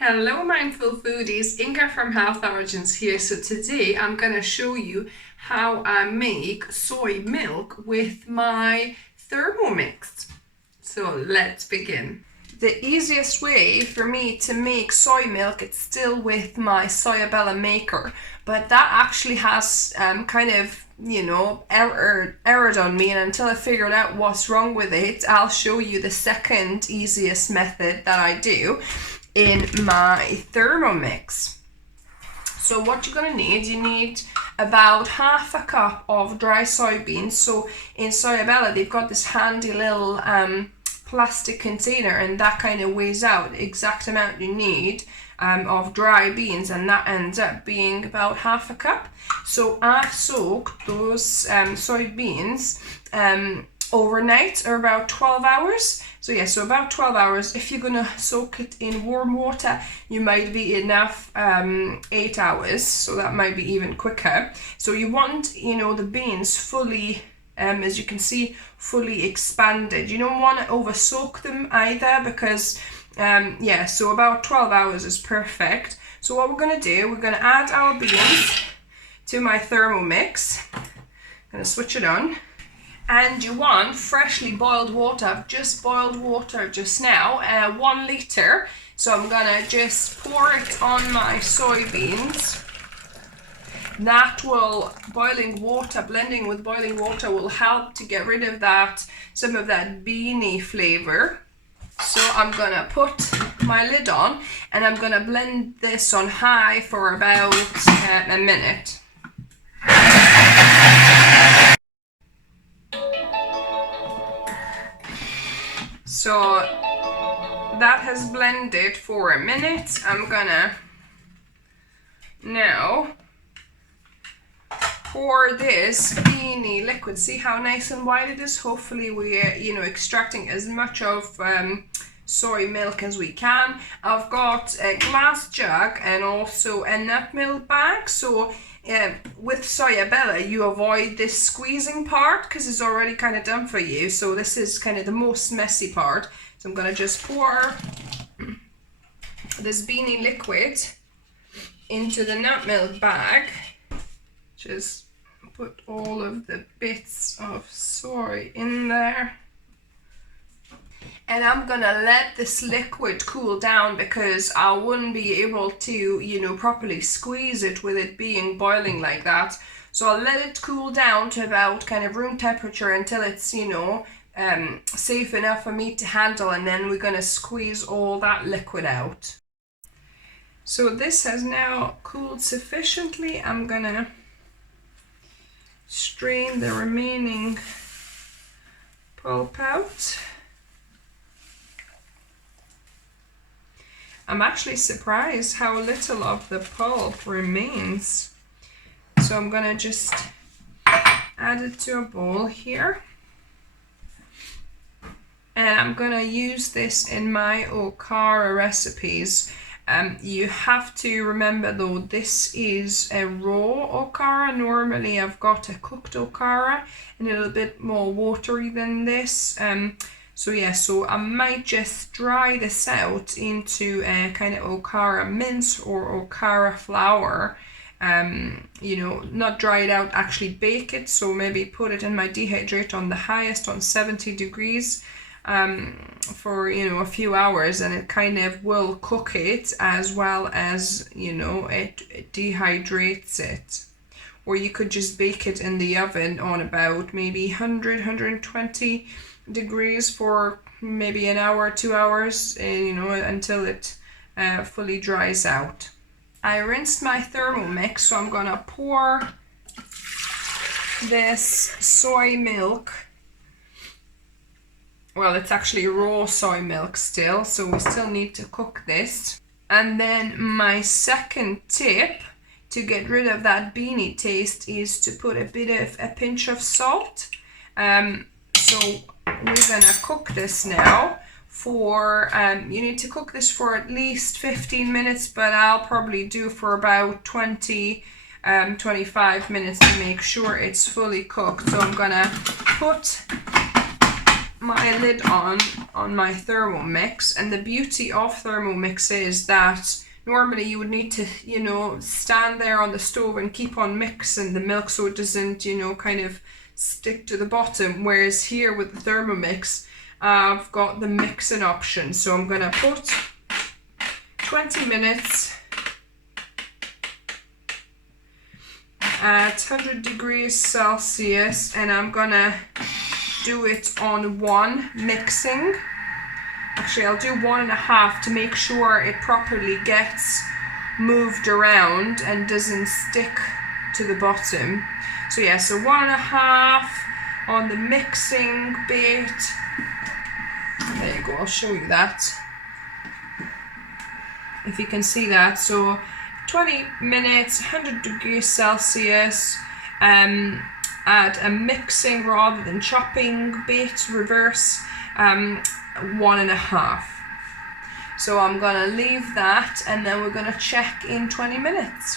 Hello mindful foodies, Inga from Health Origins here. So today I'm going to show you how I make soy milk with my Thermomix. So let's begin. The easiest way for me to make soy milk, it's still with my Soyabella maker, but that actually has errored on me, and until I figured out what's wrong with it, I'll show you the second easiest method that I do in my Thermomix. So what you're going to need, you need about half a cup of dry soybeans. So in Soyabella they've got this handy little plastic container, and that kind of weighs out the exact amount you need of dry beans, and that ends up being about half a cup. So I've soaked those soybeans overnight, or about 12 hours. So about 12 hours. If you're gonna soak it in warm water, you might be enough 8 hours, so that might be even quicker. So you want, the beans fully, as you can see, fully expanded. You don't want to over soak them either, because so about 12 hours is perfect. So what we're gonna do, we're gonna add our beans to my Thermomix. I'm gonna switch it on. And you want freshly boiled water. I've just boiled water just now, 1 litre. So I'm gonna just pour it on my soybeans. That will, blending with boiling water will help to get rid of some of that beany flavor. So I'm gonna put my lid on, and I'm gonna blend this on high for about a minute. So that has blended for a minute. I'm gonna now pour this beany liquid. See how nice and white it is? Hopefully we're extracting as much of soy milk as we can. I've got a glass jug and also a nut milk bag. So with Soyabella, you avoid this squeezing part because it's already kind of done for you. So this is kind of the most messy part. So I'm going to just pour this beany liquid into the nut milk bag. Just put all of the bits of soy in there. And I'm gonna let this liquid cool down, because I wouldn't be able to, properly squeeze it with it being boiling like that. So I'll let it cool down to about kind of room temperature until it's, safe enough for me to handle, and then we're gonna squeeze all that liquid out. So this has now cooled sufficiently. I'm gonna strain the remaining pulp out. I'm actually surprised how little of the pulp remains. So I'm gonna just add it to a bowl here. And I'm gonna use this in my okara recipes. You have to remember though, this is a raw okara. Normally I've got a cooked okara, and a little bit more watery than this. So I might just dry this out into a kind of okara mince or okara flour. Not dry it out, actually bake it. So maybe put it in my dehydrator on the highest, on 70 degrees for a few hours, and it kind of will cook it as well as it dehydrates it. Or you could just bake it in the oven on about maybe 120 degrees for maybe an hour, 2 hours, until it fully dries out. I rinsed my Thermomix, so I'm gonna pour this soy milk. Well, it's actually raw soy milk still, so we still need to cook this. And then my second tip to get rid of that beany taste is to put a pinch of salt. So we're gonna cook this now for, you need to cook this for at least 15 minutes, but I'll probably do for about 25 minutes to make sure it's fully cooked. So I'm gonna put my lid on on my Thermomix. And the beauty of Thermomix is that normally you would need to, you know, stand there on the stove and keep on mixing the milk so it doesn't, you know, kind of stick to the bottom. Whereas here with the Thermomix, I've got the mixing option. So I'm gonna put 20 minutes at 100 degrees Celsius, and I'm gonna do it on 1 mixing. Actually, I'll do 1.5 to make sure it properly gets moved around and doesn't stick to the bottom. So yeah, so 1.5 on the mixing bit. There you go, I'll show you that. If you can see that. So 20 minutes, 100 degrees Celsius, add a mixing rather than chopping bit, reverse, 1.5. So I'm gonna leave that, and then we're gonna check in 20 minutes.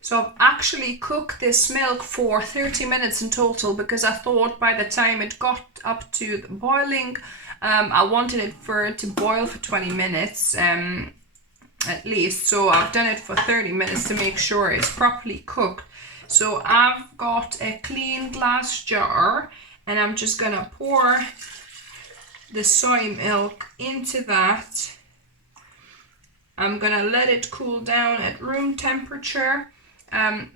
So I've actually cooked this milk for 30 minutes in total, because I thought by the time it got up to the boiling, I wanted it to boil for 20 minutes. At least, so I've done it for 30 minutes to make sure it's properly cooked. So I've got a clean glass jar, and I'm just gonna pour the soy milk into that. I'm gonna let it cool down at room temperature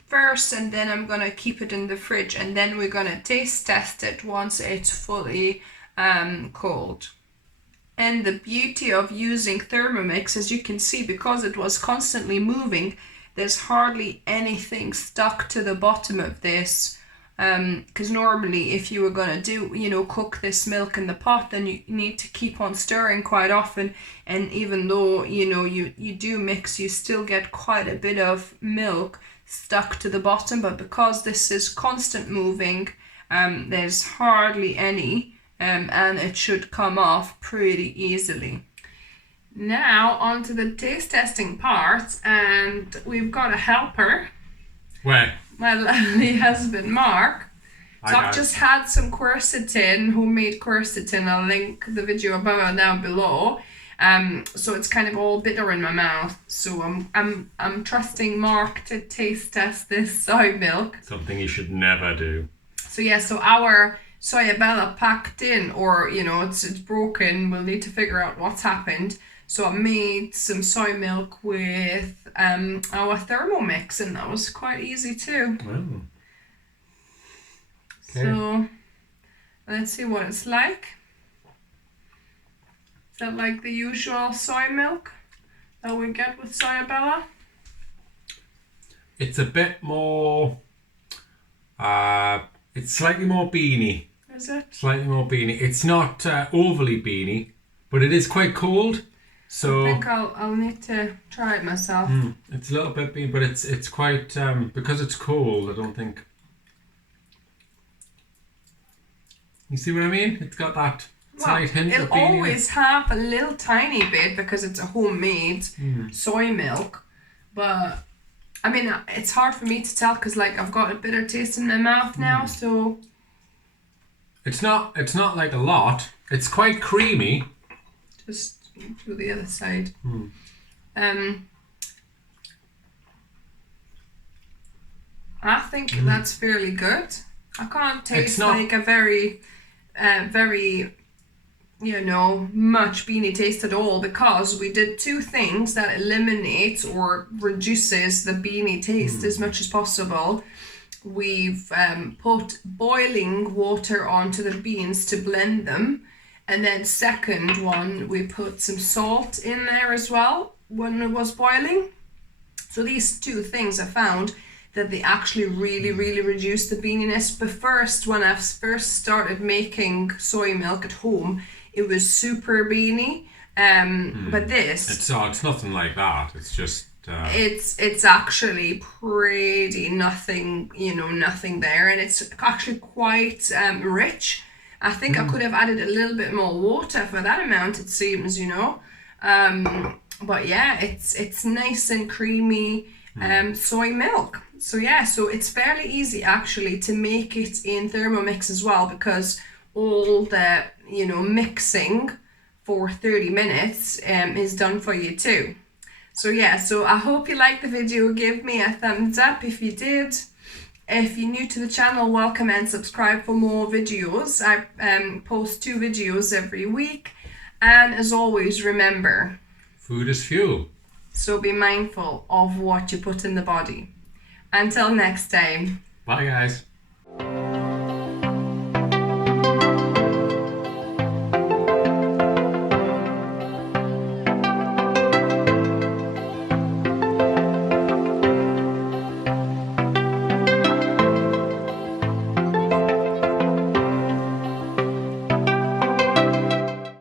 first, and then I'm gonna keep it in the fridge, and then we're gonna taste test it once it's fully cold. And the beauty of using Thermomix, as you can see, because it was constantly moving, there's hardly anything stuck to the bottom of this. Because normally if you were going to cook this milk in the pot, then you need to keep on stirring quite often. And even though, you do mix, you still get quite a bit of milk stuck to the bottom. But because this is constant moving, there's hardly any. And it should come off pretty easily. Now on to the taste testing part, and we've got a helper. Where? My lovely husband Mark. So I've just had some quercetin, homemade quercetin. I'll link the video above and down below. So it's kind of all bitter in my mouth. So I'm trusting Mark to taste test this soy milk. Something you should never do. So yeah, so our Soyabella packed in, or it's broken. We'll need to figure out what's happened. So I made some soy milk with our Thermomix, and that was quite easy too. Oh. Okay. So let's see what it's like. Is that like the usual soy milk that we get with Soyabella? It's a bit more, it's slightly more beany. Is it? Slightly more beany. It's not overly beany, but it is quite cold. So I think I'll need to try it myself. It's a little bit beany, but it's quite, because it's cold, I don't think. You see what I mean? It's got that slight hint of beaniness. It'll always have a little tiny bit because it's a homemade soy milk. But I mean, it's hard for me to tell because I've got a bitter taste in my mouth now, so it's not like a lot. It's quite creamy. Just do the other side. I think that's fairly good. I can't taste like a very much beany taste at all, because we did two things that eliminates or reduces the beany taste as much as possible. We've put boiling water onto the beans to blend them, and then second one, we put some salt in there as well when it was boiling. So these two things I found that they actually really reduce the beaniness. But first, when I first started making soy milk at home, it was super beany. But this, it's nothing like that. It's just it's actually pretty nothing there, and it's actually quite rich. I think I could have added a little bit more water for that amount, it seems, but yeah, it's nice and creamy soy milk. So yeah, so it's fairly easy actually to make it in Thermomix as well, because all the, mixing for 30 minutes is done for you too. So yeah, so I hope you liked the video. Give me a thumbs up if you did. If you're new to the channel, welcome and subscribe for more videos. I post 2 videos every week. And as always, remember, food is fuel. So be mindful of what you put in the body. Until next time. Bye guys.